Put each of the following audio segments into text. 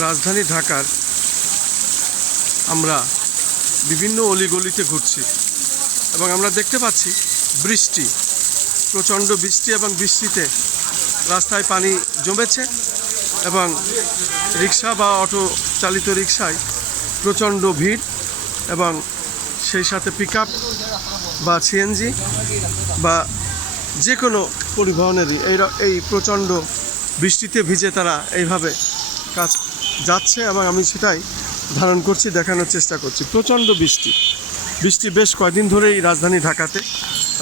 রাজধানী ঢাকার আমরা বিভিন্ন অলিগলিতে ঘুরছি এবং আমরা দেখতে পাচ্ছি বৃষ্টি, প্রচণ্ড বৃষ্টি, এবং বৃষ্টিতে রাস্তায় পানি জমেছে এবং রিক্সা বা অটো চালিত রিক্সায় প্রচণ্ড ভিড়, এবং সেই সাথে পিকআপ বা সিএনজি বা যে কোনো পরিবহনেরই এই প্রচণ্ড বৃষ্টিতে ভিজে তারা এইভাবে কাজ যাচ্ছে, এবং আমি সেটাই ধারণ করছি, দেখানোর চেষ্টা করছি। প্রচণ্ড বৃষ্টি বেশ কয়েকদিন ধরেই রাজধানী ঢাকাতে,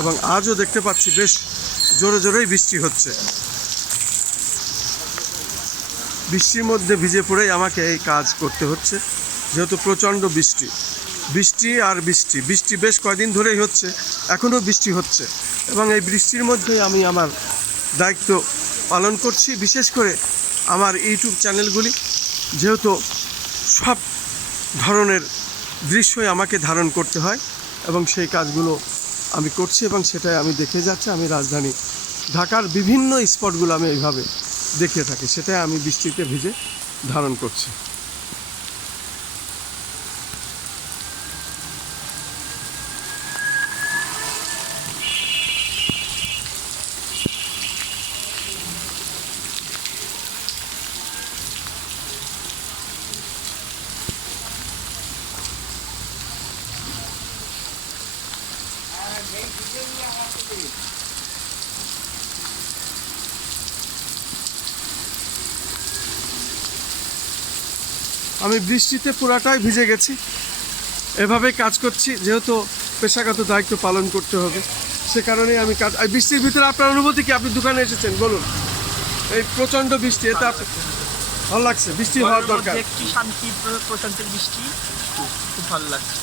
এবং আজও দেখতে পাচ্ছি বেশ জোরে জোরেই বৃষ্টি হচ্ছে। বৃষ্টির মধ্যে ভিজে পড়েই আমাকে এই কাজ করতে হচ্ছে, যেহেতু প্রচণ্ড বৃষ্টি আর বৃষ্টি বেশ কয়েকদিন ধরেই হচ্ছে, এখনও বৃষ্টি হচ্ছে, এবং এই বৃষ্টির মধ্যেই আমি আমার দায়িত্ব পালন করছি। বিশেষ করে আমার ইউটিউব চ্যানেলগুলি, যেহেতু সব ধরনের দৃশ্যই আমাকে ধারণ করতে হয়, এবং সেই কাজগুলো আমি করছি, এবং সেটাই আমি দেখে যাচ্ছি। আমি রাজধানী ঢাকার বিভিন্ন স্পটগুলো আমি এইভাবে দেখে থাকি, সেটাই আমি বৃষ্টিতে ভিজে ধারণ করছি। আমি বৃষ্টিতে পুরাটাই ভিজে গেছি, এভাবে কাজ করছি, যেহেতু পেশাগত দায়িত্ব পালন করতে হবে, সে কারণেই আমি কাজ। বৃষ্টির ভিতরে আপনার অনুভূতি কি? আপনি দোকানে এসেছেন, বলুন। এই প্রচণ্ড বৃষ্টি, এতে আপনার ভালো লাগছে? বৃষ্টি হওয়ার দরকার। একটি শান্তি, প্রশান্তির বৃষ্টি, খুব ভালো লাগছে।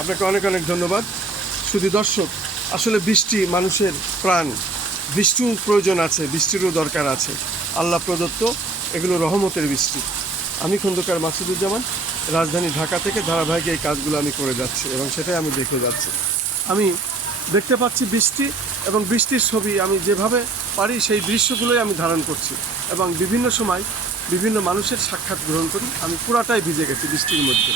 আপনাকে অনেক অনেক ধন্যবাদ। শুধু দর্শক, আসলে বৃষ্টি মানুষের প্রাণ, বৃষ্টির প্রয়োজন আছে, বৃষ্টিরও দরকার আছে। আল্লাহ প্রদত্ত এগুলো রহমতের বৃষ্টি। আমি খন্দকার মাসুদুজ্জামান, রাজধানী ঢাকা থেকে ধারাবাহিক এই কাজগুলো আমি করে যাচ্ছি, এবং সেটাই আমি দেখে যাচ্ছি। আমি দেখতে পাচ্ছি বৃষ্টি, এবং বৃষ্টির ছবি আমি যেভাবে পারি সেই দৃশ্যগুলোই আমি ধারণ করছি, এবং বিভিন্ন সময় বিভিন্ন মানুষের সাক্ষাৎ গ্রহণ করি। আমি পুরাটাই ভিজে গেছি বৃষ্টির মধ্যে।